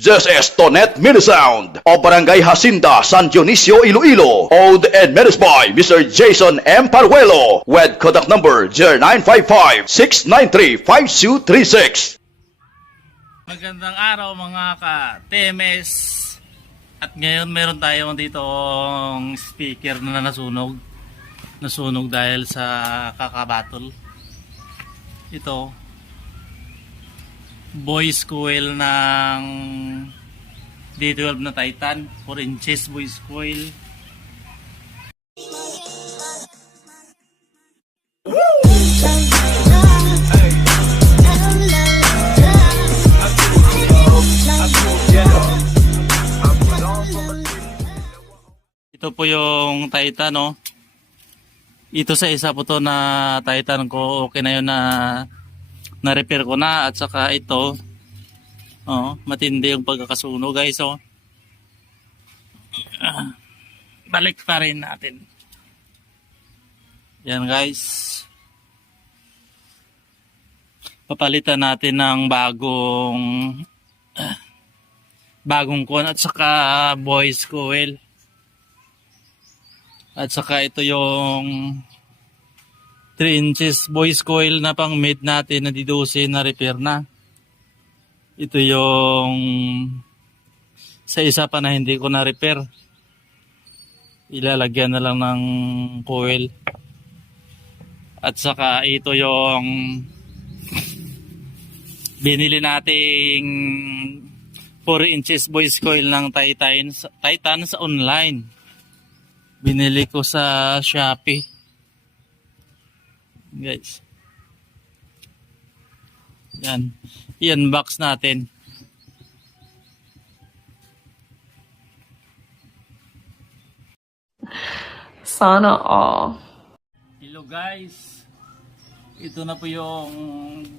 This is Tonet Minisound of Barangay Hacienda, San Dionisio, Iloilo, owned and managed by Mr. Jason M. Paruelo, with contact number 0955-693-5236. Magandang araw mga ka-TMS. At ngayon meron tayong ditong speaker na nasunog. Nasunog dahil sa kakabattle. Ito, voice coil ng D12 na Titan, 4 inches voice coil. Ito po yung Titan, no? Ito sa isa po to na Titan ko, okay na yun na repair ko na. At saka ito, matindi yung pagkakasunog, guys. Balik pa rin natin. Yan, guys. Papalitan natin ng bagong kon at saka voice coil. At saka ito yung 3 inches voice coil na pang mid natin na D12 na repair na. Ito yung sa isa pa na hindi ko na repair. Ilalagyan na lang ng coil. At saka ito yung binili nating 4 inches voice coil ng Titan sa online. Binili ko sa Shopee. Guys. Yan. I-unbox natin. Sana all. Hello guys. Ito na po yung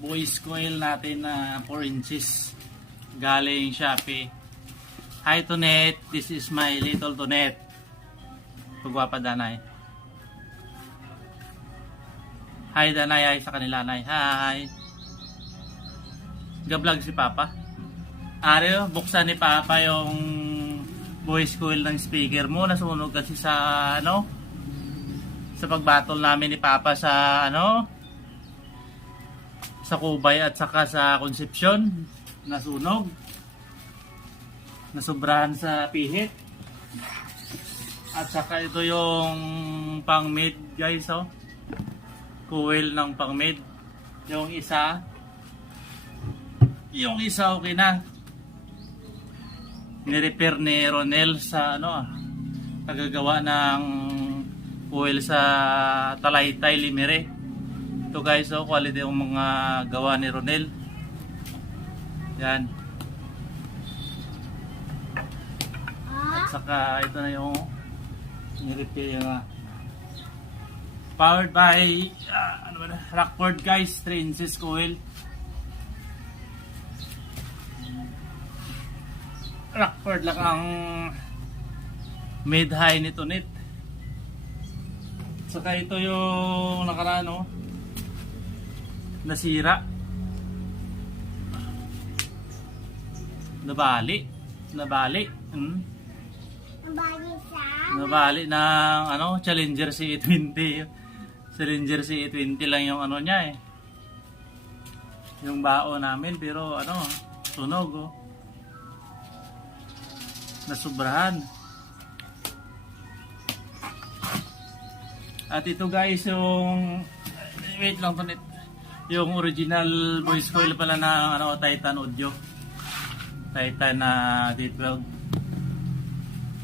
voice coil natin na 4 inches. Galing Shopee. Hi Tonet. This is my little Tonet. Pagwapa Danay. Hi Danay, hi sa kanila Nay. Hi. Ga-vlog si Papa. Are, buksan ni Papa yung voice coil ng speaker mo. Nasunog kasi sa sa pagbattle namin ni Papa sa sa Kubay at saka sa Concepcion. Nasunog. Nasobrahan sa pihit. At saka ito yung pang mid, guys, coil ng pang mid. Yung isa okay na. Ni-repair ni Ronel sa tagagawa ng coil sa Talaytay, Limere. Ito guys, quality yung mga gawa ni Ronel. Yan. At saka ito na yung ni-repair na. Powered by Rockford, guys, 3 inches coil. Rockford lang ang mid-high nito net. Saka ito yung nakaraan, nasira. Nabali. Nabali ng Challenger C20. Challenger C20 lang yung niya yung bao namin, pero sunog nasubrahan. At ito guys yung wait lang to, yung original voice coil pala ng Titan Audio, Titan na D12.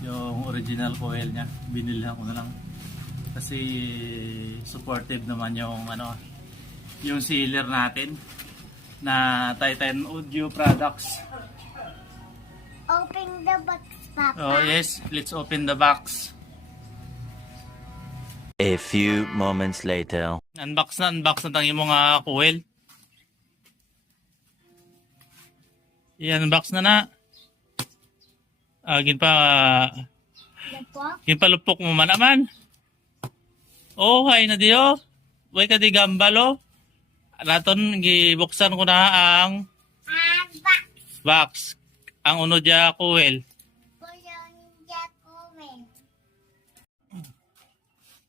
Yung original coil niya, binilhan ko na lang kasi supportive naman yung yung sealer natin na Titan Audio Products. Open the box, Papa. Oh yes, let's open the box. A few moments later. Unbox na tangin mo nga coil. I-unbox na. Ginpalupok mo man naman. Oh, hay na diyo. Way ka di gambalo. Naton gibuksan ko na ang box. ang unod ya coil.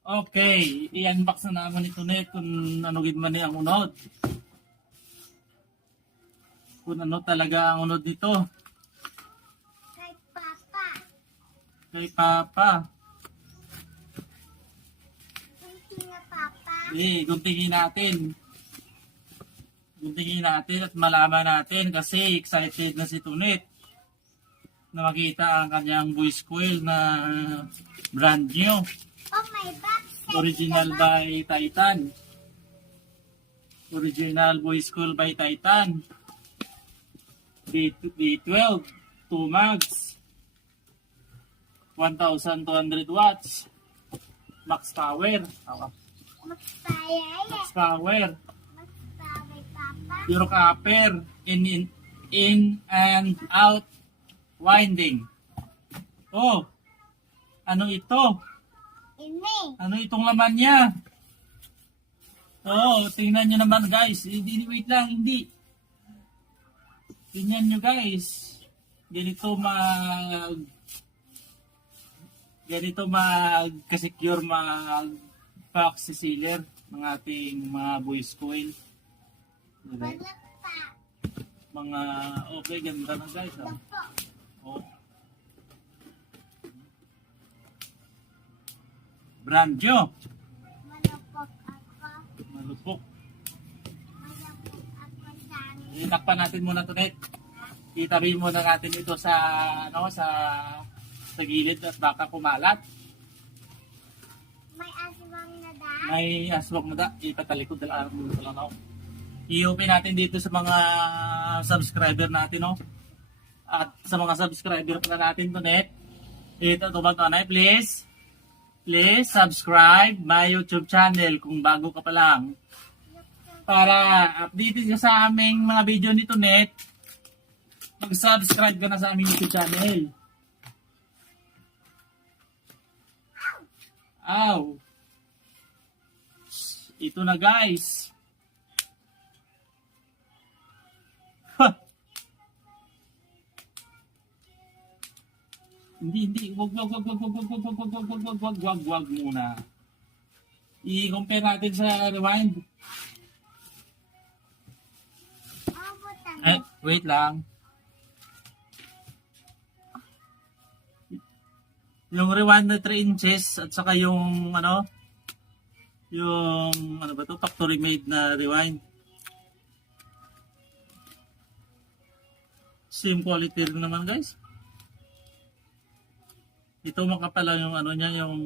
Okay, i-unbox na naman ito net kung ano gid man ni ang unod. Kung ano talaga ang unod nito. Kay Papa. Kay Papa. Kunti na Papa. Guntingin natin. Guntingin natin at malaman natin kasi excited na si Tunet na makita ang kanyang voice coil na brand new. Oh my box. Original by Titan. Original voice coil by Titan. B12, 2 mags, 1,200 watts, max power. Magpaya. Max power. Magpaya Papa. Pure copper in and out winding. Oh, ano ito? Ini. Ano itong laman niya? Oh, tingnan nyo naman guys. Hindi, wait lang, hindi. Tingnan nyo guys. Ganito mag-secure mag-box sealer ng ating mga voice coil. Diba? Balak pa. Mga, okay, ganda na guys. Oh. Lapo. Oh. Brand new. Malapok ako. Malupok. Malapok ako sa amin. Itakpan natin muna ito, Net. Itabi muna natin ito sa gilid at baka kumalat. May aswang na da. May aswang na da. Ipatalikod na lang ako. I-open natin dito sa mga subscriber natin, no? At sa mga subscriber pa natin to, Net. Ito, tumantanay, please. Please subscribe my YouTube channel kung bago ka pa lang. Para updated ka sa aming mga video nito, Net. Mag-subscribe ka na sa aming YouTube channel. Ow! Ito na guys. Ha! Hindi. Wag muna. I-compare natin sa rewind. Abutan. Wait lang. Yung rewind na 3 inches at saka yung ano ba to, factory made na rewind. Same quality rin naman guys. Ito makapal lang yung ano niya, yung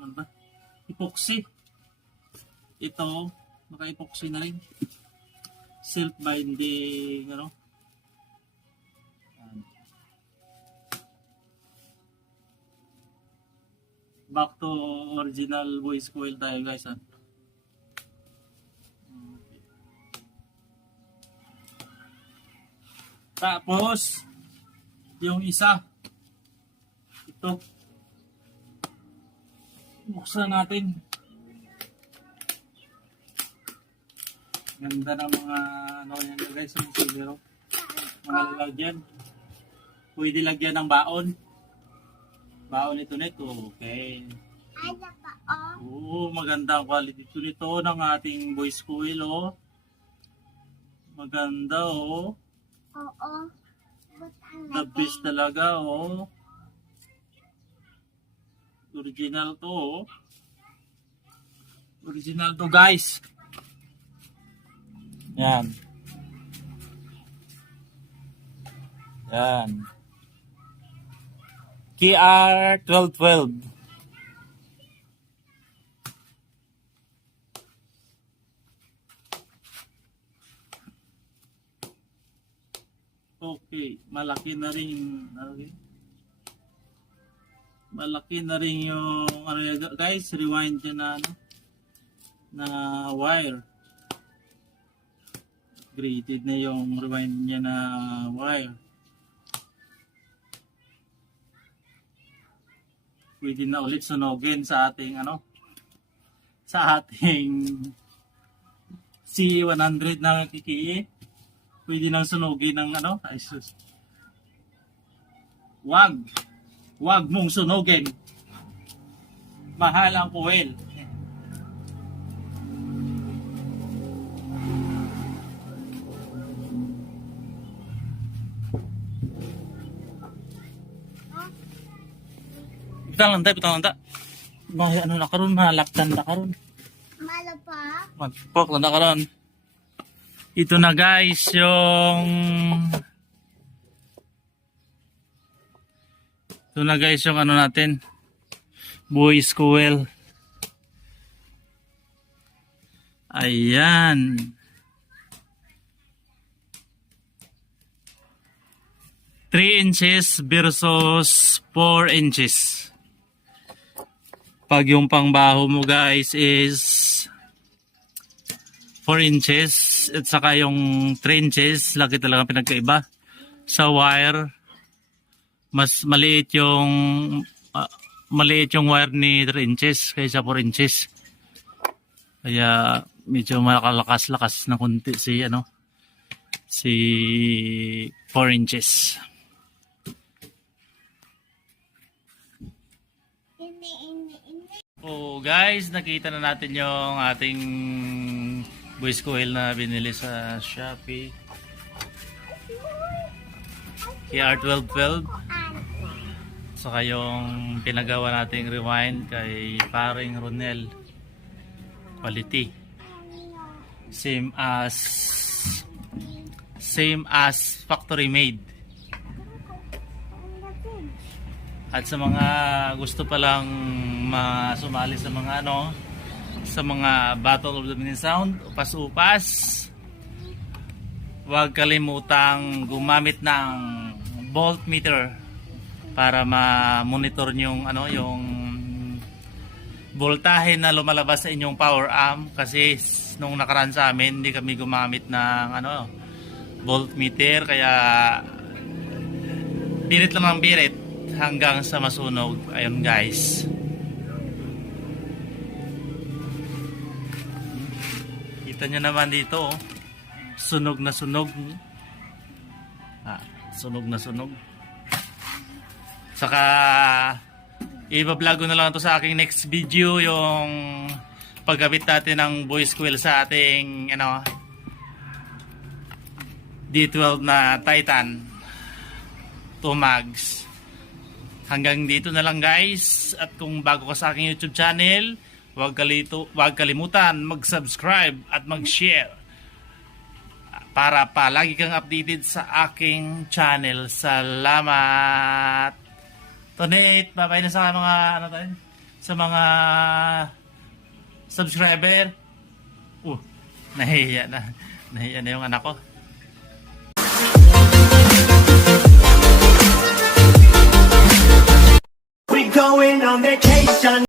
ano ba? Epoxy. Ito, naka-epoxy na rin. Self-binding, ano. Yan. Back to original voice coil tayo guys. Ha? Tapos, yung isa, ito, buksan natin. Ganda ng mga ano yan guys, yung silero. Mga lalagyan. Pwede lagyan ng baon. Baon ito nito. Okay. Ano pa oh? Oo, maganda ang quality ito nito ng ating voice coil. Oh. Maganda oh. Oo. Butang The best talaga oh. Original to oh. Original to guys. Yan. Yan. KR 1212. Okay, malaki na rin. Okay. Malaki na rin yung ano guys, rewind niya na ano na wire. Graded na yung rewind niya na wire. Pwede na ulit sunogin sa ating ano sa ating C100 na kikiye. Pwede nang sunogin ng ano, ay sus. Wag mong sunugin. Mahal ang fuel. Bitang lang ta. Mga ano na karon, malaptan na karon. Malo pa. Magpok na karon. Ito na guys yung ano natin. Boys coil. Ayan. Three inches versus 4 inches. Pag yung pangbaho mo guys is 4 inches at saka yung 3 inches, laki talaga pinagkaiba. Sa wire, mas maliit yung wire ni 3 inches kaysa 4 inches. Kaya medyo makalakas-lakas na kunti si 4 inches. So guys, nakita na natin yung ating boys coil na binili sa Shopee. KR1212. Saka yung pinagawa nating rewind kay paring Ronel. Quality. Same as factory made. At sa mga gusto pa lang sumali sa mga sa mga Battle of the Mini Sound, upas-upas, huwag kalimutang gumamit ng voltmeter para ma-monitor yung yung voltahe na lumalabas sa inyong power amp. Kasi nung nakaraan sa amin, hindi kami gumamit ng voltmeter, kaya pirit lang ang pirit hanggang sa masunog. Ayun guys, kita nyo naman dito, sunog na sunog. Sunog na sunog. Saka i-vlog ko na lang ito sa aking next video, yung pagkabit natin ng voice coil sa ating D12 na Titan 2 mags. Hanggang dito na lang guys, at kung bago ka sa aking YouTube channel, huwag kalimutan mag-subscribe at mag-share para palagi kang updated sa aking channel. Salamat. Donate, bye-bye na sa mga sa mga subscriber. Nahiya na yung anak ko. We going on vacation.